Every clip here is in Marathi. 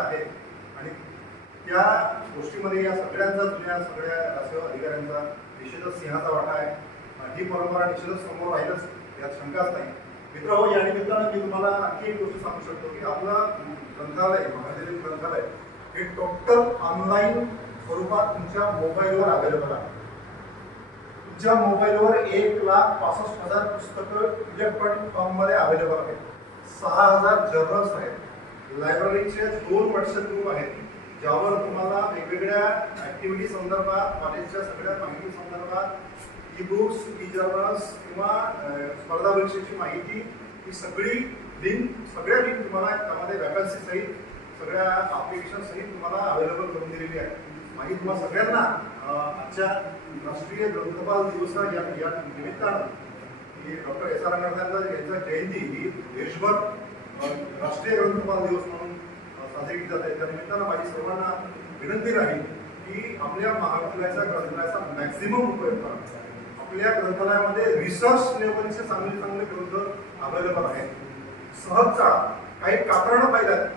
आहेत आणि त्या गोष्टीमध्ये या सगळ्यांचा जुन्या सगळ्या राजसेवा अधिकाऱ्यांचा निश्चितच सिंहाचा वाटा आहे. ही परंपरा निश्चितच समोर राहीलच यात शंकाच नाही. मित्र हो या निमित्तानं मी तुम्हाला आणखी एक गोष्ट सांगू शकतो की आपला ग्रंथालय महाविद्यालयीन ग्रंथालय हे टोटल ऑनलाईन स्वरूपात तुमच्या मोबाईलवर अवेलेबल आहे. तुमच्या मोबाईलवर एक लाख पासष्ट हजार पुस्तकं इलेक्ट्रॉनिक फॉर्ममध्ये अवेलेबल आहेत. सहा हजार जर्नल्स आहेत. लायब्ररीचे दोन व्हॉट्सअप ग्रुप आहेत ज्यावर तुम्हाला वेगवेगळ्या ऍक्टिव्हिटी संदर्भात कॉलेजच्या सगळ्या माहिती संदर्भात ई बुक्स ई जर्नल्स किंवा स्पर्धा परीक्षेची माहिती ही सगळी लिंक सगळ्या लिंक तुम्हाला त्यामध्ये वॅकन्सी सहित सगळ्या अप्लिकेशन सहित तुम्हाला अवेलेबल करून दिलेली आहे माहिती तुम्हाला सगळ्यांना आजच्या राष्ट्रीय ग्रंथपाल दिवसा या निमित्तानं. की डॉक्टर एस आर रंगनाथांचा यांचा जयंती ही देशभर राष्ट्रीय ग्रंथपाल दिवस म्हणून अं, साजरी केली जाते. त्या निमित्तानं माझी सर्वांना विनंती राहील की आपल्या महाविद्यालयाच्या ग्रंथालयाचा मॅक्झिमम उपयोग करा. आपल्या ग्रंथालयामध्ये रिसर्च लेवलचे चांगले चांगले ग्रंथ अवेलेबल आहेत. सहजचा काही कातरणं पाहिल्यात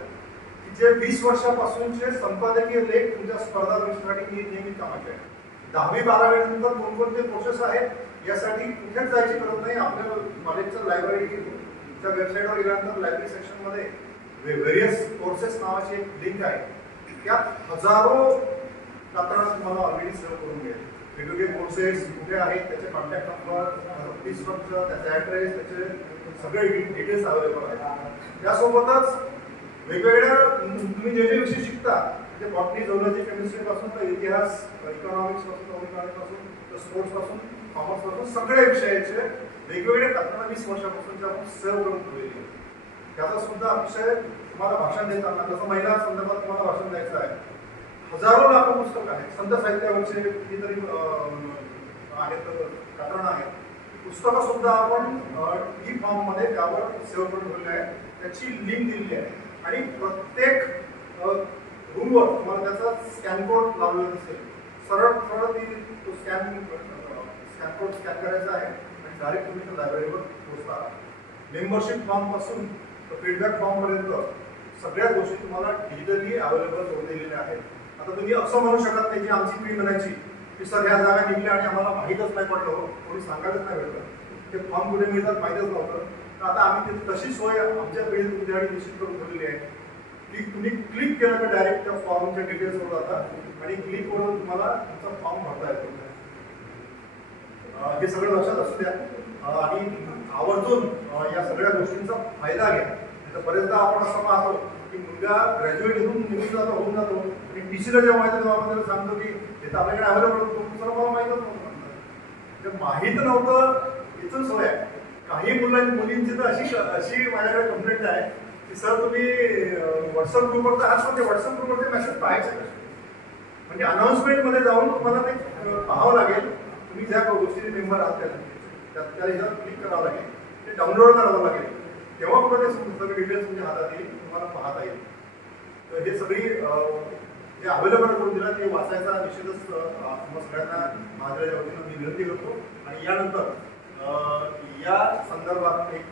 की जे वीस वर्षापासूनचे संपादकीय लेख तुमच्या स्पर्धा परीक्षेसाठी नेहमी कामाचे आहेत. दहावी बारावी नंतर कोणकोणते प्रोसेस आहेत यासाठी कुठेच जायची गरज नाही. आपल्या कॉलेजचं लायब्ररी घेऊन त्या वेबसाईटवर गेल्यानंतर लायब्ररी सेक्शनमध्ये व्हेरियस कोर्सेस नावाची एक लिंक आहे. त्यात हजारो कातरणं तुम्हाला ऑलरेडी सर्व करून मिळेल. वेगवेगळे कोर्सेस कुठे आहेत त्याचे कॉन्टॅक्ट नंबर फी स्ट्रक्चर त्याचा ॲड्रेस त्याचे सगळे डिटेल्स अवेलेबल आहेत. त्यासोबतच वेगवेगळ्या तुम्ही जे जे विषय शिकता म्हणजे बॉटनी झोलॉजी केमिस्ट्रीपासून तर इतिहास इकॉनॉमिक्सपासून तर स्पोर्ट्सपासून कॉमर्सपासून सगळे विषयाचे वेगवेगळे कल्पना वीस वर्षापासून जे आपण सर्व करून ठेवलेली आहे. त्याचा सुद्धा अतिशय तुम्हाला भाषण देताना जसं महिला संदर्भात तुम्हाला भाषण द्यायचं आहे. हजारो लाखो पुस्तकं आहेत. संत साहित्यावरचे कितीतरी आहेत कारण आहेत. पुस्तकं सुद्धा आपण ई फॉर्ममध्ये त्यावर सेव्ह करून ठेवले आहे त्याची लिंक दिलेली आहे. आणि प्रत्येक रूमवर तुम्हाला त्याचा स्कॅन कोड लावलेला दिसेल. सरळ सरळ ती तो स्कॅन स्कॅन कोड स्कॅन करायचा आहे आणि डायरेक्ट तुम्ही त्या लायब्ररीवर पोहोचता मेंबरशिप फॉर्मपासून तर फीडबॅक फॉर्मपर्यंत सगळ्या गोष्टी तुम्हाला डिजिटली अवेलेबल करून दिलेल्या आहेत. आता तुम्ही असं म्हणू शकत नाही की आमची फी म्हणायची की सर ह्या जागा निघल्या आणि आम्हाला माहीतच नाही पडलं हो. कोणी सांगायलाच नाही भेटलं. ते फॉर्म कुठे मिळतात माहीतच नव्हतं. तर आता आम्ही ते तशी सोय आमच्या पिढीत आणि निश्चित करून ठेवलेली आहे. क्लिक तुम्ही क्लिक केलं तर डायरेक्ट त्या फॉर्मच्या डिटेल्सवर जातात आणि क्लिक करून तुम्हाला तुमचा फॉर्म भरता येतो. हे सगळं लक्षात असू द्या. आणि आवर्जून या सगळ्या गोष्टींचा फायदा घ्या. तर बरेचदा आपण असं पाहतो की मुलगा ग्रॅज्युएट होऊन निघून जातो होऊन जातो. आणि टी सीला जेव्हा माहिती तेव्हा आपण त्याला सांगतो की हे तर आपल्याकडे अवेलेबल होतो दुसरं मला माहीतच नव्हतं ते माहीत नव्हतं इथून सोय आहे. काही मुलांनी मुलींची तर अशी अशी माझ्याकडे कंप्लेंट आहे की सर तुम्ही व्हॉट्सअप ग्रुपवरचा आज म्हणजे व्हॉट्सअप ग्रुपवरचे मेसेज पाहायचे कसे म्हणजे अनाउन्समेंटमध्ये जाऊन तुम्हाला ते पाहावं लागेल. तुम्ही ज्या गोष्टीचे मेंबर आहात त्या त्या- त्या क्लिक करावं लागेल. ते डाउनलोड करावं लागेल. तेव्हा कुठं ते सगळे डिटेल्स तुमच्या हातात येईल तुम्हाला पाहता येईल. तर हे सगळी जे अवेलेबल करून दिलं ते वाचायचा निश्चितच अं, सगळ्यांना माझ्या वतीनं मी विनंती करतो. आणि यानंतर या संदर्भात एक